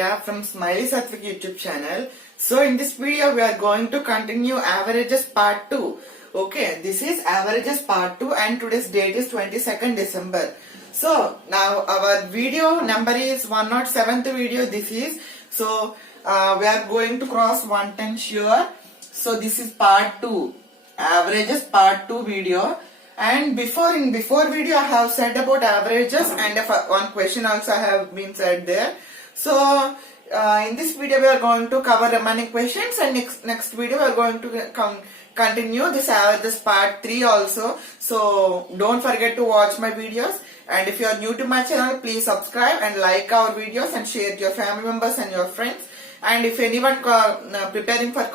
Priya from Smiley Satvik YouTube channel. So in this video we are going to continue averages part 2. Okay, this is averages part 2 and today's date is 22nd December. So now our video number is 107th video this is. So we are going to cross 110 sure. So this is part 2, averages part 2 video. And before video I have said about averages and one question also have been said there. So in this video we are going to cover remaining questions and next video we are going to continue this averages part 3 also. So don't forget to watch my videos, and if you are new to my channel please subscribe and like our videos and share to your family members and your friends. And if anyone preparing for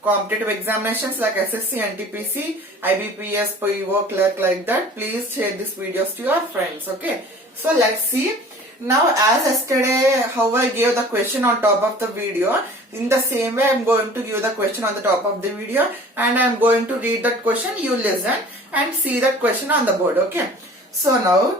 competitive examinations like SSC, NTPC, IBPS, PO, clerk like that, please share these videos to your friends. Okay, so let's see. Now as yesterday how I gave the question on top of the video, in the same way I am going to give the question on the top of the video, and I am going to read that question, you listen and see that question on the board. Okay, so now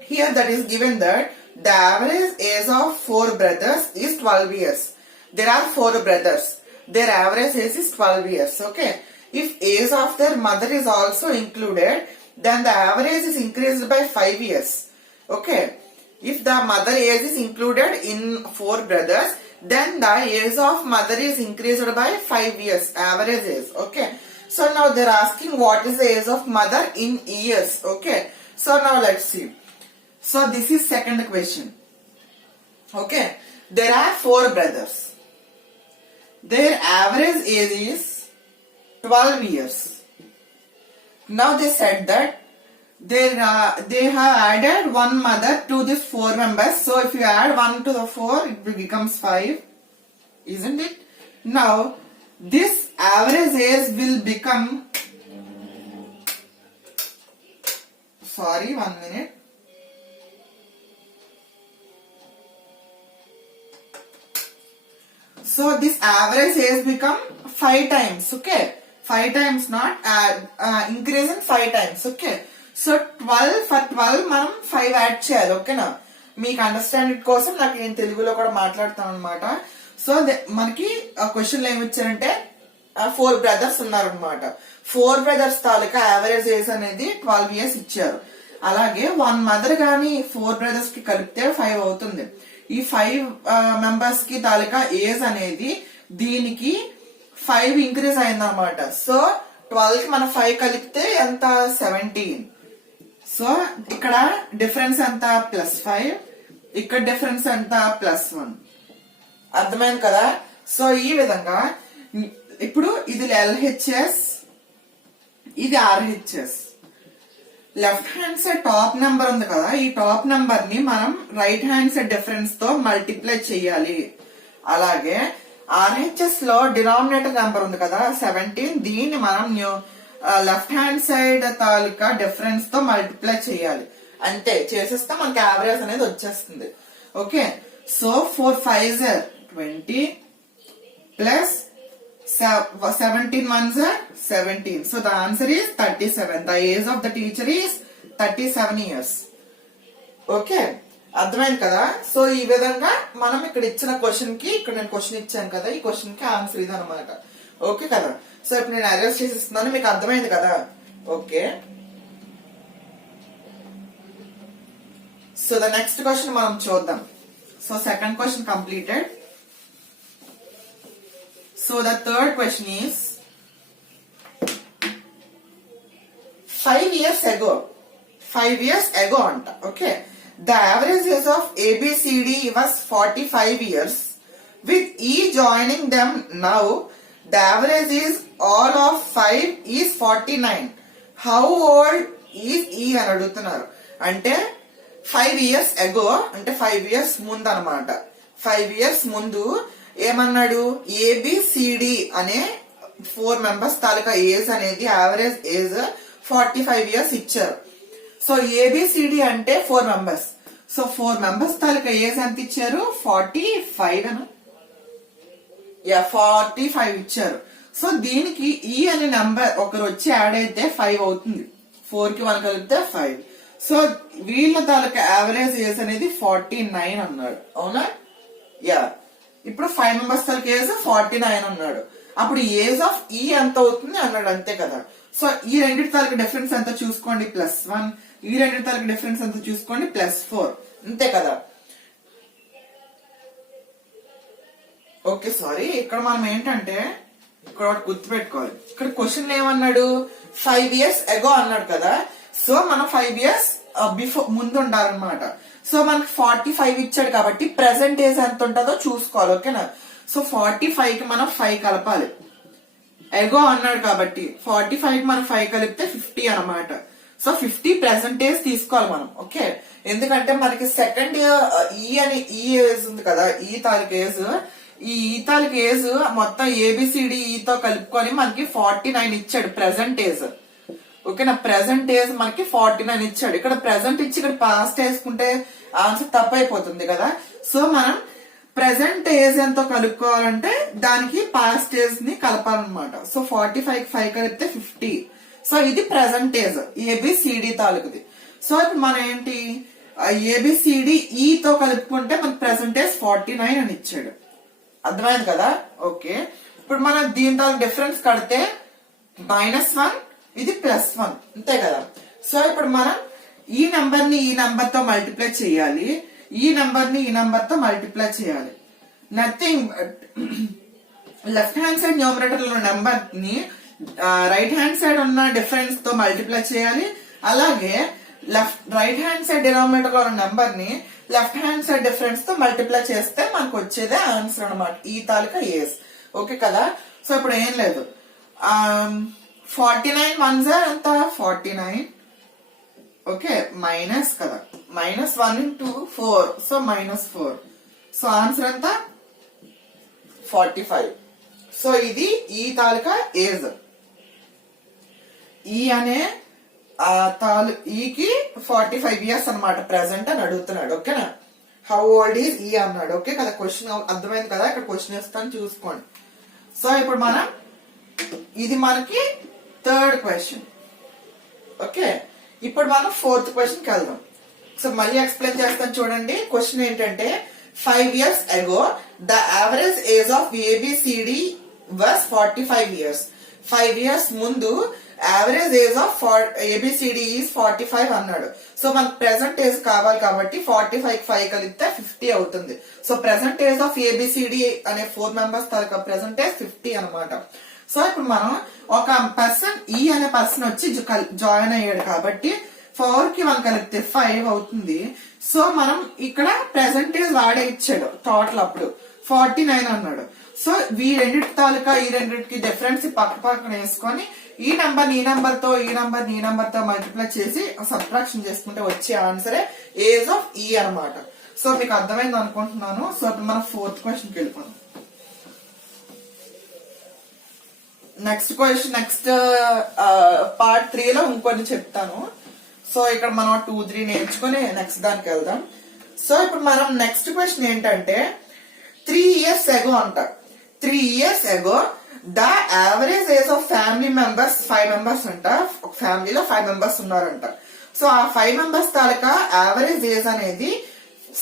here that is given that the average age of 4 brothers is 12 years. There are 4 brothers. Their average age is 12 years. Okay. If age of their mother is also included, then the average is increased by 5 years. Okay. If the mother age is included in 4 brothers, then the age of mother is increased by 5 years. Average age. Okay. So now they are asking what is the age of mother in years. Okay. So now let's see. So this is second question. Okay. There are 4 brothers. Their average age is 12 years. Now they said that they have added one mother to these 4 members. So if you add 1 to the 4, it becomes 5. Isn't it? Now this average age will become, sorry, 1 minute. So this average age become 5 times. Okay, 5 times not increase in 5 times. Okay, so 12 for 12 మనం 5 add చేయాలి. ఓకేనా, మీకు understand it కోసం నాకు నేను తెలుగులో కూడా మాట్లాడతాను అనమాట. సో మనకి క్వశ్చన్ లో ఏమి ఇచ్చారంటే 4 బ్రదర్స్ ఉన్నారు అనమాట. 4 బ్రదర్స్ తాలూకా యావరేజ్ ఏజ్ అనేది 12 ఇయర్స్ ఇచ్చారు. అలాగే 1 మదర్ గాని 4 బ్రదర్స్ కి కలిపితే 5 అవుతుంది. ఈ 5 మెంబర్స్ కి తాలూకా ఏజ్ అనేది దీనికి 5 ఇంక్రీజ్ అయిందనమాట. సో 12 కి మనం 5 కలిపితే ఎంత, 17. సో ఇక్కడ డిఫరెన్స్ ఎంత, +5. ఇక్కడ డిఫరెన్స్ ఎంత, +1. అర్థమైంది కదా. సో ఈ విధంగా ఇప్పుడు ఇది LHS, ఇది RHS. Left hand side top number ఉంది కదా, ఈ టాప్ నెంబర్ ని మనం రైట్ హ్యాండ్ సైడ్ డిఫరెన్స్ తో మల్టిప్లై చేయాలి. అలాగే RHS లో డినామినేటర్ నెంబర్ ఉంది కదా 17, దీన్ని మనం లెఫ్ట్ హ్యాండ్ సైడ్ తాలూకా డిఫరెన్స్ తో మల్టిప్లై చేయాలి. అంతే చేసేస్తే మనకి యావరేజ్ అనేది వచ్చేస్తుంది. Okay, so 4 5s are 20 plus 17 ones are 17. So the answer is 37. The age of the teacher is 37 years. Okay, అర్థమైంది కదా. సో ఈ విధంగా మనం ఇక్కడ ఇచ్చిన క్వశ్చన్ కి, ఇక్కడ నేను క్వశ్చన్ ఇచ్చాను కదా, ఈ క్వశ్చన్ కి ఆన్సర్ ఇది అనమాట. ఓకే కదా. సో ఇప్పుడు నేను అరేంజ్ చేసి ఇస్తున్నాను, మీకు అర్థమైంది కదా. Okay, so the next question మనం చూద్దాం. So second question completed. So the third question is 5 years ago anta. Okay, the average age of ABCD was 45 years. With E joining them now, the average is all of 5 is 49. How old is E అని అడుగుతున్నారు. అంటే 5 years ago అంటే 5 years ముందు అనమాట. 5 years ముందు ఏమన్నాడు, ABCD అనే 4 members తాలూకా age అనేది యావరేజ్ ఏజ్ 45 ఇయర్స్ ఇచ్చారు. సో ABCD అంటే 4 మెంబర్స్. సో 4 మెంబర్స్ తాలూకా ఏజ్ ఎంత ఇచ్చారు, 45 45 ఇచ్చారు. సో దీనికి ఈ అనే నంబర్ ఒకరు వచ్చి యాడ్ అయితే 5 అవుతుంది. 4 కి 1 కలిపితే 5. సో వీళ్ళ తాలూకా యావరేజ్ ఏజ్ అనేది 49 అన్నాడు. అవునా, యా ఇప్పుడు 5 మెంబర్స్ తాలూకు ఏజ్ 49 అన్నాడు. అప్పుడు ఏజ్ ఆఫ్ ఈ ఎంత అవుతుంది అన్నాడు, అంతే కదా. సో ఈ రెండింటి తాలూకు డిఫరెన్స్ ఎంత చూసుకోండి, +1. ఈ రెండింటి తాలూకు డిఫరెన్స్ ఎంత చూసుకోండి, +4, అంతే కదా. ఓకే సారీ, ఇక్కడ మనం ఏంటంటే ఇక్కడ ఒకటి గుర్తుపెట్టుకోవాలి. ఇక్కడ క్వశ్చన్ ఏమన్నాడు, 5 years ago అన్నాడు కదా. సో మనం 5 years బిఫోర్ ముందు ఉండాలన్నమాట. సో మనకి 45 ఇచ్చాడు కాబట్టి ప్రెసెంట్ ఏజ్ ఎంత ఉంటుందో చూసుకోవాలి. ఓకేనా. సో 45 కి మనం 5 కలపాలి. ఎగో అన్నాడు కాబట్టి 45 కి మనం 5 కలిపితే 50 అన్నమాట. సో 50 ప్రెసెంట్ ఏజ్ తీసుకోవాలి మనం. ఓకే, ఎందుకంటే మనకి సెకండ్ ఈ అని ఈ ఏజ్ ఉంది కదా, ఈ తాలూకు ఏజ్, ఈ తాలూకు ఏజ్ మొత్తం ఏబిసిడి తో కలుపుకొని మనకి 49 ఇచ్చాడు ప్రెసెంట్ ఏజ్. ఓకేనా, ప్రెసెంట్ ఏజ్ మనకి 49 ఇచ్చాడు. ఇక్కడ ప్రెసెంట్ ఇచ్చి ఇక్కడ పాస్ట్ వేసుకుంటే ఆన్సర్ తప్పు అయిపోతుంది కదా. సో మనం ప్రెసెంట్ ఏజ్ ఎంతో కలుపుకోవాలంటే దానికి పాస్ట్ ఏజ్ ని కలపాలన్నమాట. సో 45 కి 5 కలిపితే 50. సో ఇది ప్రెసెంట్ ఏజ్ ఏబిసిడి తాలూకుది. సో ఇప్పుడు మనం ఏంటి, ఏబిసిడి ఈ తో కలుపుకుంటే మనకి ప్రెసెంట్ ఏజ్ 49 అని ఇచ్చాడు. అర్థమైంది కదా. ఓకే, ఇప్పుడు మనం దీని తాలూకు డిఫరెన్స్ కడితే -1, ఇది +1, అంతే కదా. సో ఇప్పుడు మనం ఈ నంబర్ ని ఈ నంబర్ తో మల్టిప్లై చేయాలి, ఈ నంబర్ ని ఈ నంబర్ తో మల్టిప్లై చేయాలి. Nothing, left hand side numerator లో నంబర్ ని రైట్ హ్యాండ్ సైడ్ ఉన్న డిఫరెన్స్ తో మల్టిప్లై చేయాలి. అలాగే రైట్ హ్యాండ్ సైడ్ డినామినేటర్ లో ఉన్న నంబర్ ని లెఫ్ట్ హ్యాండ్ సైడ్ డిఫరెన్స్ తో మల్టిప్లై చేస్తే మనకు వచ్చేదే ఆన్సర్ అన్నమాట, ఈ తాలూకా ఏజ్. ఓకే కదా. సో ఇప్పుడు ఏం లేదు, 49 1s ఎంత 49. ఓకే, మైనస్ కదా, -1 into 4, సో -4. సో ఆన్సర్ ఎంత 45. సో ఇది ఈ తాలూకా ఏజ్. ఈ అనే ఈకి 45 years అన్నమాట ప్రెసెంట్ అని అడుగుతున్నాడు. ఓకేనా, హౌ ఓల్డ్ ఈజ్ ఈ అన్నాడు. ఓకే కదా, క్వశ్చన్ అర్థమైంది కదా. ఇక్కడ క్వశ్చన్ ఇస్తాను చూసుకోండి. సో ఇప్పుడు మనం ఇది మనకి థర్డ్ క్వశ్చన్. ఓకే, ఇప్పుడు మనం ఫోర్త్ క్వశ్చన్ కి వెళ్దాం. సో మళ్ళీ ఎక్స్ప్లెయిన్ చేస్తాను చూడండి. క్వశ్చన్ ఏంటంటే 5 years ago the average age of ABCD was 45 years. 5 years ముందు average age of ABCD is 45 అన్నాడు. సో మనకు ప్రెసెంట్ ఏజ్ కావాలి కాబట్టి 45 కి 5 కలిపితే 50 అవుతుంది. So present age of A B C D అనే 4 మెంబర్స్ తాలూకా ప్రెసెంట్ ఏజ్ 50 అనమాట. సో ఇప్పుడు మనం ఒక పర్సన్ ఈ అనే పర్సన్ వచ్చి జాయిన్ అయ్యాడు కాబట్టి 4 కి 1 కలిపితే 5 అవుతుంది. సో మనం ఇక్కడ ప్రెసెంట్ ఏజ్ వాడే ఇచ్చాడు టోటల్, అప్పుడు 49 అన్నాడు. సో ఈ రెండింటి తాలూకా ఈ రెండింటికి డిఫరెన్స్ పక్క పక్కన వేసుకొని ఈ నంబర్ ఈ నంబర్ తో ఈ నంబర్ ఈ నంబర్ తో మల్టిప్లై చేసి సబ్ట్రాక్షన్ చేసుకుంటే వచ్చే ఆన్సరే ఏజ్ ఆఫ్ ఈ అన్నమాట. సో మీకు అర్థమైంది అనుకుంటున్నాను. సో ఇప్పుడు మనం ఫోర్త్ క్వశ్చన్ కి వెళ్ళిపోతాం. నెక్స్ట్ క్వశ్చన్, నెక్స్ట్ పార్ట్ 3 లో ఇంకొన్ని చెప్తాను. సో ఇక్కడ మనం 2, 3 నేర్చుకుని నెక్స్ట్ దానికి వెళ్దాం. సో ఇప్పుడు మనం నెక్స్ట్ క్వశ్చన్ ఏంటంటే 3 years ago అంట. 3 years ago the average age of family members 5 members అంట. ఒక ఫ్యామిలీలో 5 members ఉన్నారంట. సో ఆ 5 members తాలూకా యావరేజ్ ఏజ్ అనేది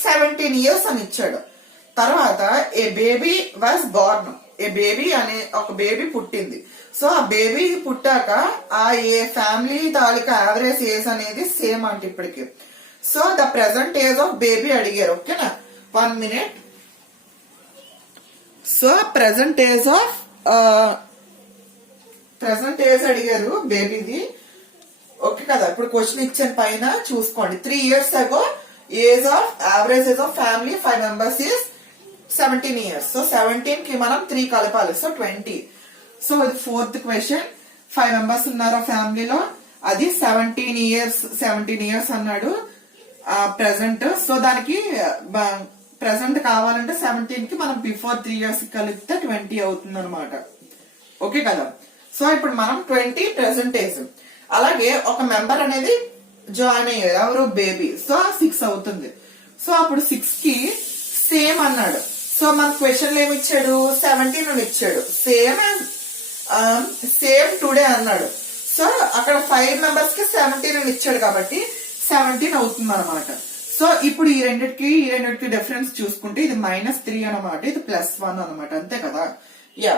17 years అని ఇచ్చాడు. తర్వాత a baby was born, a baby అనే ఒక బేబీ పుట్టింది. సో ఆ బేబీ పుట్టాక ఆ ఏ ఫ్యామిలీ తాలూకా యావరేజ్ ఏజ్ అనేది సేమ్ అంటే ఇప్పటికి. So the present age of baby అడిగారు. ఓకేనా, 1 minute. సో ప్రెసెంట్ ఏజ్ అడిగారు బేబీది. ఓకే కదా. ఇప్పుడు క్వశ్చన్ ఇచ్చాను పైన చూసుకోండి. 3 years ago age of average age of family 5 members is 17 years. So 17 కి మనం 3 కలపాలి, సో 20. సో ఇది ఫోర్త్ క్వశ్చన్. 5 members ఉన్నారు ఫ్యామిలీలో, అది 17 years అన్నాడు ప్రెసెంట్. సో దానికి ప్రెసెంట్ కావాలంటే 17 కి మనం బిఫోర్ 3 years కలిపితే 20 అవుతుంది అనమాట. ఓకే కదా. సో ఇప్పుడు మనం 20 ప్రెసెంట్ ఏజ్. అలాగే ఒక మెంబర్ అనేది జాయిన్ అయ్యారు, ఎవరు బేబీ. సో 6 అవుతుంది. సో అప్పుడు 6 కి సేమ్ అన్నాడు. సో మన క్వశ్చన్ ఏమి ఇచ్చాడు, 17 అని ఇచ్చాడు. సేమ్ టుడే అన్నాడు. సో అక్కడ 5 members కి 17 అని ఇచ్చాడు కాబట్టి 17 అవుతుంది అనమాట. సో ఇప్పుడు ఈ రెండిటికి డిఫరెన్స్ చూసుకుంటే ఇది -3 అనమాట, ఇది +1 అనమాట, అంతే కదా. యా,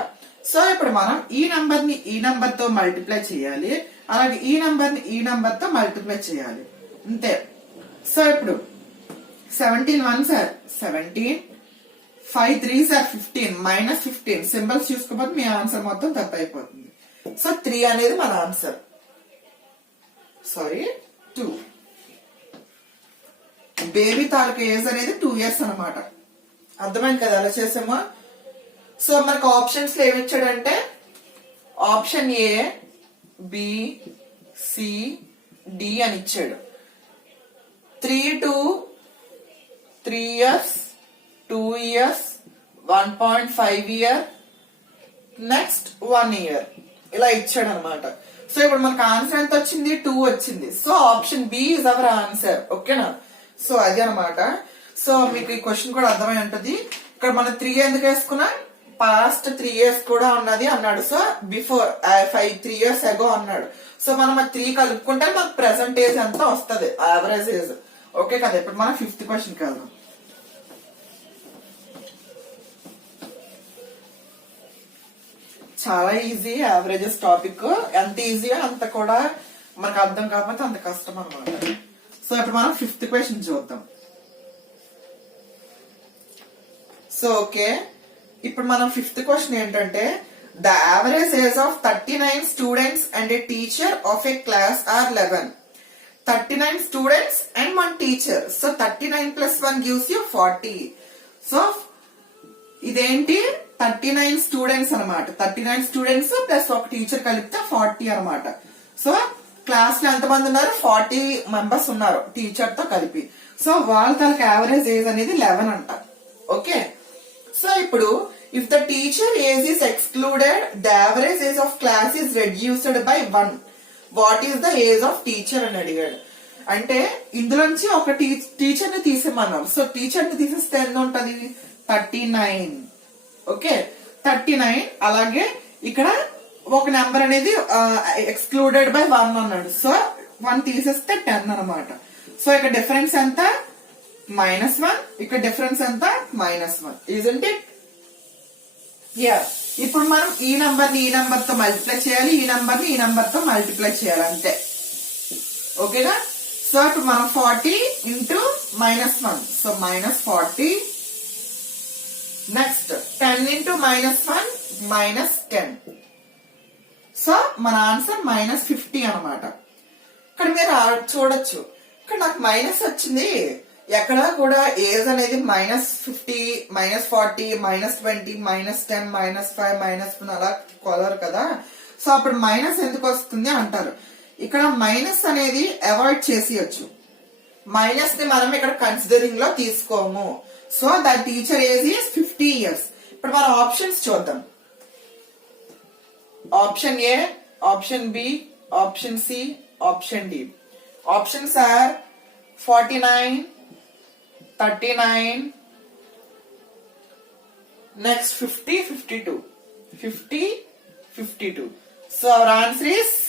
సో ఇప్పుడు మనం ఈ నంబర్ ని ఈ నంబర్ తో మల్టిప్లై చేయాలి, అలాగే ఈ నంబర్ ని ఈ నంబర్ తో మల్టిప్లై చేయాలి, అంతే. సో ఇప్పుడు 17 1s are 17, 5 3s are 15, -15 symbols చూసుకోకపోతే మీ ఆన్సర్ మొత్తం తప్పు అయిపోతుంది. సో 3 అనేది మన ఆన్సర్, సారీ 2. బేబీ తాలూకా ఏజ్ అనేది 2 years అనమాట. అర్థమైంది కదా అలా చేసామా. సో మనకు ఆప్షన్స్ లో ఏమి ఇచ్చాడంటే option A, B, C, D అని ఇచ్చాడు. 3 to 3 years, 2 years, 1.5 year, next 1 year ఇలా ఇచ్చాడు అనమాట. సో ఇప్పుడు మనకు ఆన్సర్ ఎంత వచ్చింది, 2 వచ్చింది. So option B is our answer, ఓకేనా. సో అది అనమాట. సో మీకు ఈ క్వశ్చన్ కూడా అర్థమై ఉంటది. ఇక్కడ మనం 3 ఎందుకు వేసుకున్నా, పాస్ట్ 3 years కూడా ఉన్నది అన్నాడు. సో బిఫోర్ 3 years అగో అన్నాడు. సో మనం 3 కలుపుకుంటే మనకు ప్రెసెంట్ ఏజ్ ఎంత వస్తుంది, యావరేజ్ ఏజ్, ఓకే కదా. ఇప్పుడు మనం 5th క్వశ్చన్కి వెళ్దాం. చాలా ఈజీ యావరేజెస్ టాపిక్. ఎంత ఈజీ అంత కూడా మనకు అర్థం కాకపోతే అంత కష్టం అనమాట. సో ఇప్పుడు మనం 5th క్వశ్చన్ చూద్దాం. సో ఓకే, ఇప్పుడు మనం 5th క్వశ్చన్ ఏంటంటే the average age of 39 students and a teacher of a class are 11. 39 students and 1 teacher. So 39 + 1 gives you 40. So ఇదేంటి 39 స్టూడెంట్స్ అనమాట. 39 స్టూడెంట్స్ ప్లస్ ఒక టీచర్ కలిపితే 40 అనమాట. సో క్లాస్ లో ఎంతమంది ఉన్నారు, 40 మెంబర్స్ ఉన్నారు టీచర్ తో కలిపి. సో వాళ్ళ తనకి యావరేజ్ ఏజ్ అనేది 11 అంట, ఓకే. సో ఇప్పుడు if the teacher age is excluded the average age of class is reduced by 1. What is the age of teacher అని అడిగాడు. అంటే ఇందులోంచి ఒక టీచర్ ని తీసేమన్నారు. సో టీచర్ ని తీసేస్తే ఎంత ఉంటది, 39, ఓకే 39. అలాగే ఇక్కడ ఒక నెంబర్ అనేది ఎక్స్క్లూడెడ్ బై 1 అన్నాడు. సో 1 తీసేస్తే 10 అనమాట. సో ఇక్కడ డిఫరెన్స్ ఎంత, -1. ఇక్కడ డిఫరెన్స్ ఎంత, -1. Isn't it. యా, ఇప్పుడు మనం ఈ నంబర్ ని ఈ నంబర్ తో మల్టిప్లై చేయాలి, ఈ నంబర్ ని ఈ నంబర్ తో మల్టిప్లై చేయాలి, అంతే, ఓకేనా. సో ఇప్పుడు మనం 40 into -1, so -40. Next 10 into -1 -10. So మన ఆన్సర్ -50 అనమాట. ఇక్కడ మీరు చూడొచ్చు, ఇక్కడ నాకు మైనస్ వచ్చింది. ఎక్కడ కూడా ఏజ్ అనేది -50, -40, -20, -10, -5, -1 అలా కొలరు కదా. సో అప్పుడు మైనస్ ఎందుకు వస్తుంది అంటారు. ఇక్కడ మైనస్ అనేది అవాయిడ్ చేసేయచ్చు. మైనస్ ని మనం ఇక్కడ కన్సిడరింగ్ లో తీసుకోము. So the teacher age is 50 years. ఇప్పుడు మనం ఆప్షన్స్ చూద్దాం. Option A, option B, option C, option D. Options are 49, 39, next 50, 52. 50, 52. So our answer is C.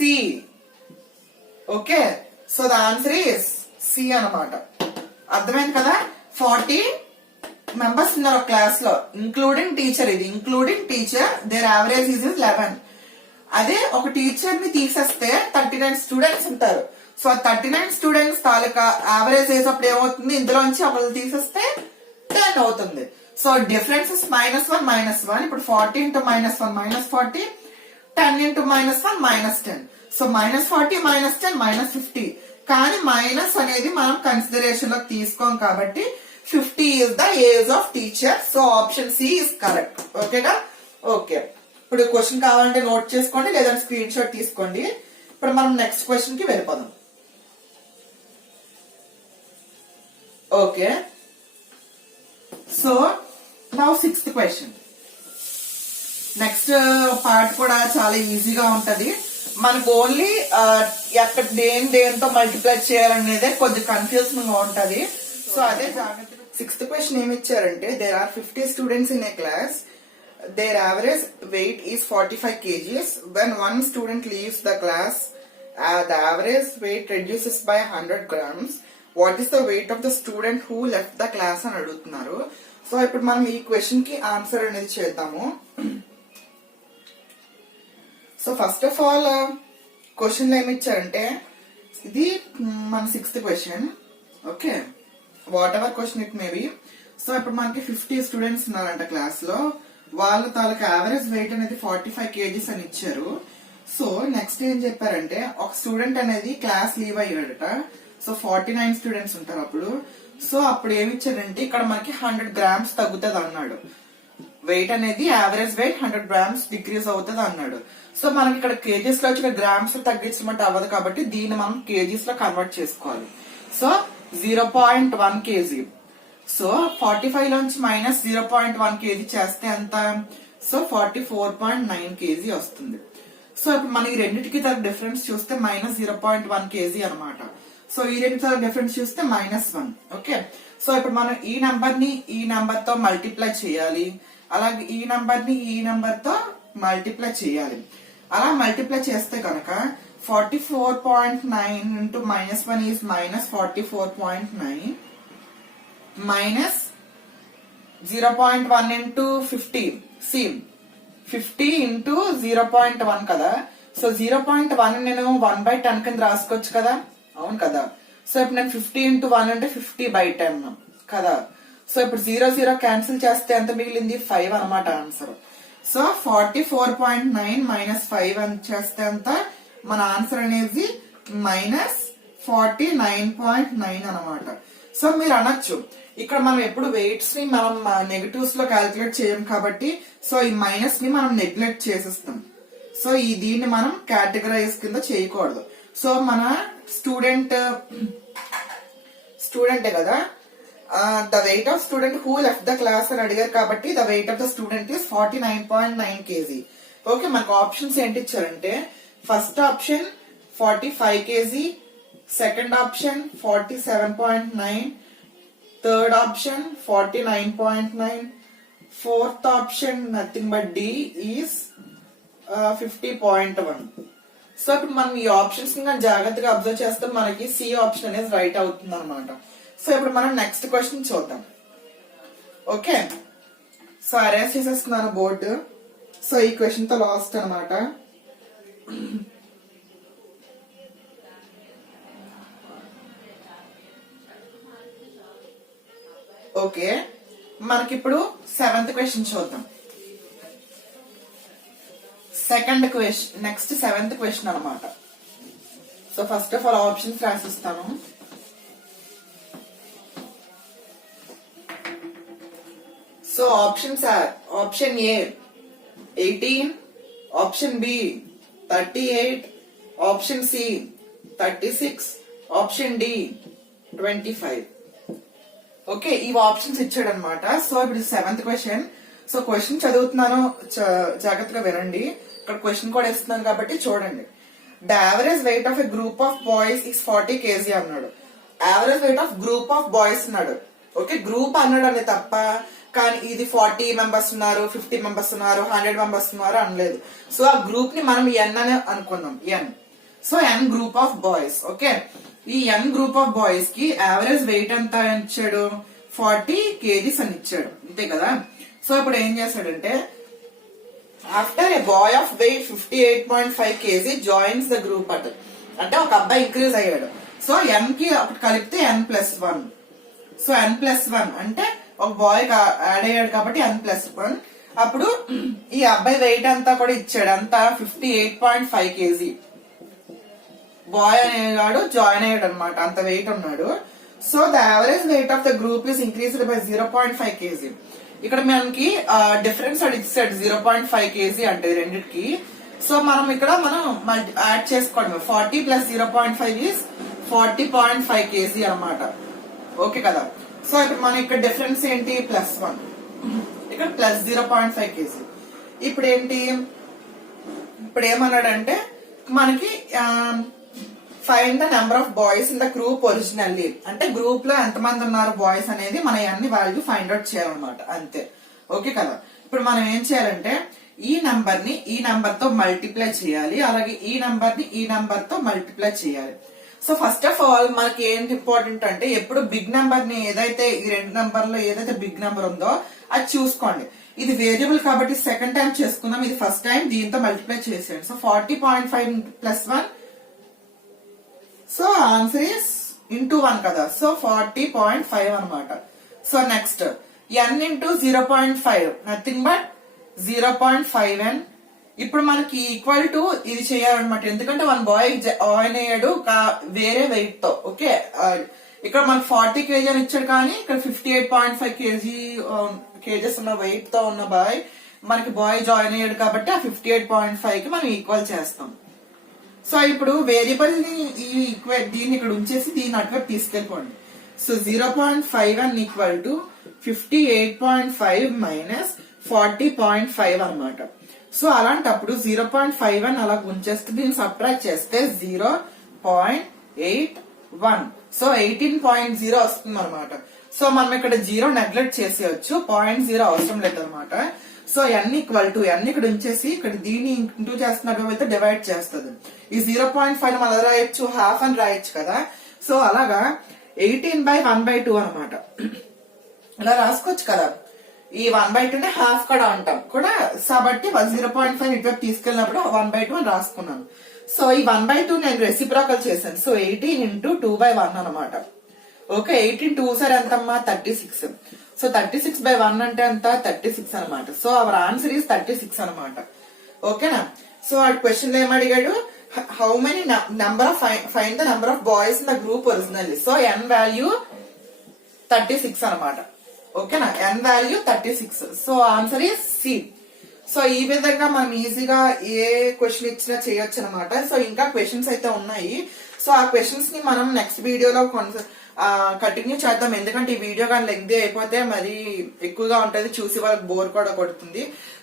Okay. So the answer is C అనమాట. అర్థమైంది కదా. 40 మెంబర్స్ ఉన్నారు class లో, including teacher. ఇది including teacher, their average is 11. అదే ఒక teacher ని తీసేస్తే 39 స్టూడెంట్స్ ఉంటారు. సో 39 స్టూడెంట్స్ తాలూకా యావరేజ్ ఏజ్ అప్పుడు ఏమవుతుంది, ఇందులోంచి ఒకళ్ళు తీసేస్తే 10 అవుతుంది. So difference -1 -1. ఇప్పుడు 40 ఇంటూ -1 -40, 10 ఇంటూ -1 -10. సో -40 -10 -50. కానీ మైనస్ అనేది మనం కన్సిడరేషన్ లో తీసుకోం కాబట్టి 50 is the age of teacher. So option C is correct, ఓకేగా. ఓకే, ఇప్పుడు క్వశ్చన్ కావాలంటే నోట్ చేసుకోండి, లేదంటే స్క్రీన్ షాట్ తీసుకోండి. ఇప్పుడు మనం నెక్స్ట్ క్వశ్చన్ కి వెళ్ళిపోదాం. Okay, so now 6th question. Next part కూడా చాలా ఈజీగా ఉంటది. మనకు ఓన్లీ ఎక్కడ దేంతో మల్టిప్లై చేయాలనేదే కొద్ది కన్ఫ్యూజన్ గా ఉంటది. సో అదే జాగ్రత్త. 6th క్వశ్చన్ ఏమి ఇచ్చారంటే there are 50 students in a class. Their average weight is 45 kgs. When one student leaves the class, the average weight reduces by 100 grams. What is the weight of the student who left the class అని అడుగుతున్నారు. So ఇప్పుడు మనం ఈ question కి answer అనేది చేద్దాము. So first of all question ఏమి ఇచ్చారంటే ఇది మన 6th question. Okay, what ever question it may be. So ఇప్పుడు మనకి 50 స్టూడెంట్స్ ఉన్నారంట క్లాస్ లో. వాళ్ళ తాలూకు యావరేజ్ వెయిట్ అనేది 45 kgs అని ఇచ్చారు. సో నెక్స్ట్ ఏం చెప్పారంటే ఒక స్టూడెంట్ అనేది క్లాస్ లీవ్ అయ్యాడట. సో 49 స్టూడెంట్స్ ఉంటారు అప్పుడు. సో అప్పుడు ఏమి ఇచ్చారంటే ఇక్కడ మనకి 100 grams తగ్గుతుంది అన్నాడు. వెయిట్ అనేది యావరేజ్ వెయిట్ 100 grams డిక్రీజ్ అవుతుంది అన్నాడు. సో మనకి ఇక్కడ కేజీస్ లో వచ్చి గ్రామ్స్ తగ్గించమంటే అవ్వదు కాబట్టి దీన్ని మనం కేజీస్ లో కన్వర్ట్ చేసుకోవాలి. So 0.1 kg. సో 45 లోంచి మైనస్ 0.1 kg చేస్తే ఎంత? సో 44.9 kg వస్తుంది. సో ఇప్పుడు మనకి రెండింటికి తగ్గ డిఫరెన్స్ చూస్తే మైనస్ 0.1 kg అనమాట. సో ఈ రెండు తగ్గ డిఫరెన్స్ చూస్తే -1. ఓకే, సో ఇప్పుడు మనం ఈ నంబర్ ని ఈ నంబర్ తో మల్టిప్లై చేయాలి, అలాగే ఈ నంబర్ ని ఈ నంబర్ తో మల్టిప్లై చేయాలి. అలా మల్టిప్లై చేస్తే కనుక 44.9 into -1 is -44.9 minus 0.1 into 50. See, 50 into 0.1 కదా. సో 0.1 నేను 1/10 కింద రాసుకోవచ్చు కదా, అవును కదా. సో ఇప్పుడు నేను 50 into 1 అంటే 50/10 కదా. సో ఇప్పుడు 0 0 క్యాన్సిల్ చేస్తే ఎంత మిగిలింది? 5 అనమాట ఆన్సర్. సో 44.9 minus 5 అని చేస్తే ఎంత? మన ఆన్సర్ అనేది -49.9 అనమాట. సో మీరు అనొచ్చు ఇక్కడ మనం ఎప్పుడు వెయిట్స్ ని మనం నెగటివ్స్ లో క్యాలిక్యులేట్ చేయం కాబట్టి సో ఈ మైనస్ ని మనం నెగ్లెక్ట్ చేసేస్తాం. సో ఈ దీన్ని మనం కేటగరైజ్ కింద చేయకూడదు. సో మన స్టూడెంటే కదా, the weight of student who left the class అని అడిగారు కాబట్టి the weight of the student is 49.9 kg. Okay, మనకు ఆప్షన్స్ ఏంటి ఇచ్చారంటే first option 45 kg, second option 47.9, third option 49.9, fourth option nothing but D is 50.1. So ఇప్పుడు మనం ఈ options ని జాగ్రత్తగా అబ్జర్వ్ చేస్తే మనకి సి ఆప్షన్ అనేది రైట్ అవుతుంది అనమాట. సో ఇప్పుడు మనం నెక్స్ట్ క్వశ్చన్ చూద్దాం. ఓకే, సో అరేంజ్ చేసేస్తున్నాను బోర్డు. సో ఈ క్వశ్చన్ తో లాస్ట్ అనమాట. ఓకే, మనకిప్పుడు 7th క్వశ్చన్ చూద్దాం. Second question next 7th question అనమాట. So first of all options రాసిస్తాను. So options are option A 18, option B 38, option C 36, option D 25. Okay, ఈ options ఇచ్చాడు అనమాట. సో ఇప్పుడు 7th క్వశ్చన్. సో క్వశ్చన్ చదువుతున్నాను, జాగ్రత్తగా వినండి. ఇక్కడ క్వశ్చన్ కూడా ఇస్తున్నాను కాబట్టి చూడండి. The average weight of a group of boys is 40 kg అన్నాడు. Average weight of group of boys అన్నాడు. ఓకే, గ్రూప్ అన్నాడు అనే తప్ప, కానీ ఇది 40 మెంబర్స్ ఉన్నారు, 50 మెంబర్స్ ఉన్నారు, 100 మెంబర్స్ ఉన్నారు అనలేదు. సో ఆ గ్రూప్ ని మనం ఎన్ అని అనుకుందాం, N. So N group of boys. Okay, ఈ ఎన్ గ్రూప్ ఆఫ్ బాయ్స్ కి యావరేజ్ వెయిట్ ఎంత ఇచ్చాడు? 40 kgs అని ఇచ్చాడు, అంతే కదా. సో ఇప్పుడు ఏం చేశాడంటే after a boy of weight 58.5 kg joins the group అంటే ఒక అబ్బాయి ఇంక్రీజ్ అయ్యాడు. సో ఎన్ కి ఒకటి కలిపితే n+1. సో n+1 అంటే ఒక బాయ్ యాడ్ అయ్యాడు కాబట్టి n+1. అప్పుడు ఈ అబ్బాయి వెయిట్ అంతా కూడా ఇచ్చాడు, అంతా 58.5 kg. బాయ్ అనేవాడు జాయిన్ అయ్యాడు అనమాట, అంత వెయిట్ ఉన్నాడు. So the average wait of the group is increased by 0.5 kg. ఇక్కడ మనకి డిఫరెన్స్ ఇచ్చాడు 0.5 kg అంటే రెండింటికి. సో మనం ఇక్కడ యాడ్ చేసుకోవడం 40 + 0.5 ఈస్ 40.5 kg అనమాట. ఓకే కదా. సో ఇప్పుడు మన ఇక్కడ డిఫరెన్స్ ఏంటి? +1, ఇక్కడ +0.5 kg. ఇప్పుడు ఏంటి, ఇప్పుడు ఏమన్నాడంటే మనకి find the number of boys in the group originally, అంటే గ్రూప్ లో ఎంతమంది ఉన్నారు బాయ్స్ అనేది మన అన్ని వాల్యూ ఫైండ్ అవుట్ చేయాలన్నమాట, అంతే. ఓకే కదా. ఇప్పుడు మనం ఏం చేయాలంటే ఈ నంబర్ ని ఈ నంబర్ తో మల్టిప్లై చేయాలి, అలాగే ఈ నంబర్ ని ఈ నంబర్ తో మల్టిప్లై చేయాలి. సో ఫస్ట్ ఆఫ్ ఆల్ మనకి ఏంటి ఇంపార్టెంట్ అంటే ఎప్పుడు బిగ్ నెంబర్ ని ఏదైతే ఈ రెండు నెంబర్ లో ఏదైతే బిగ్ నెంబర్ ఉందో అది చూసుకోండి. ఇది వేరియబుల్ కాబట్టి సెకండ్ టైం చేసుకుందాం, ఇది ఫస్ట్ టైం, దీంతో మల్టిప్లై చేసేయండి. So 40.5 plus 1, so answer is into 1 కదా, సో 40.5 అనమాట. So next n into 0.5 nothing but 0.5n. ఇప్పుడు మనకి ఈక్వల్ టు ఇది చేయాలన్నమాట, ఎందుకంటే వన్ బాయ్ జాయిన్ అయ్యాడు వేరే వెయిట్ తో. ఓకే, ఇక్కడ మనకు 40 kg అని ఇచ్చాడు, కానీ ఇక్కడ 58.5 kgs ఉన్న వెయిట్ తో ఉన్న బాయ్ మనకి బాయ్ జాయిన్ అయ్యాడు కాబట్టి ఆ 58.5 కి మనం ఈక్వల్ చేస్తాం. సో ఇప్పుడు వేరియబుల్ ని దీన్ని ఇక్కడ ఉంచేసి దీన్ని అటువైపు తీసుకెళ్ళిపోండి. సో 0.5 ఈక్వల్ టు 58.5 మైనస్ 40.5 అనమాట. సో అలాంటప్పుడు 0.51 అలా ఉంచేస్తే దీన్ని సబ్ట్రాక్ట్ చేస్తే 0.81, సో 18.0 వస్తుంది అనమాట. సో మనం ఇక్కడ 0 నెగ్లెక్ట్ చేసేయచ్చు, 0.0 అవసరం లేదు అనమాట. So n equal to n ఇక్కడ ఉంచేసి ఇక్కడ దీన్ని ఇంటూ చేస్తున్నట్టు అయితే డివైడ్ చేస్తుంది. ఈ 0.5 మనం రాయొచ్చు, హాఫ్ అని రాయొచ్చు కదా. సో అలాగా 18/1/2 అనమాట, ఇలా రాసుకోవచ్చు కదా. ఈ 1/2 ని హాఫ్ కూడా అంటాం కూడా, కాబట్టి 0.5 ఇటువైపు తీసుకెళ్ళినప్పుడు 1/2 అని రాసుకున్నాను. సో ఈ 1/2 నేను రెసిప్రోకల్ చేశాను. సో 18 ఇంటూ 2/1 అనమాట. ఓకే, 18 2 సార్ ఎంతమ్మా 36. సో 36/1 అంటే ఎంత 36 అనమాట. సో అవర్ ఆన్సర్ ఈస్ 36 అనమాట. ఓకేనా. సో ఆ క్వశ్చన్ లో ఏమడిగాడు, how many number of find the number of boys in the group originally. So n value 36 అనమాట. ఓకేనా, n value 36. So answer is C. So ఈ విధంగా మనం ఈజీగా ఏ క్వశ్చన్ ఇచ్చినా చేయొచ్చు అనమాట. సో ఇంకా క్వశ్చన్స్ అయితే ఉన్నాయి. సో ఆ క్వశ్చన్స్ ని మనం నెక్స్ట్ వీడియోలో కంటిన్యూ చేద్దాం, ఎందుకంటే ఈ వీడియో కానీ లెంగ్తీ అయిపోతే మరి ఎక్కువగా ఉంటది, చూసి వాళ్ళకి బోర్ కూడా కొడుతుంది.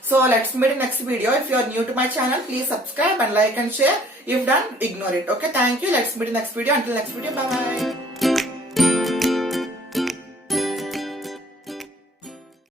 So let's meet next video. If you are new to my channel, please subscribe and like and share. If done, ignore it. Okay, thank you. Let's meet next video. Until next video, bye by.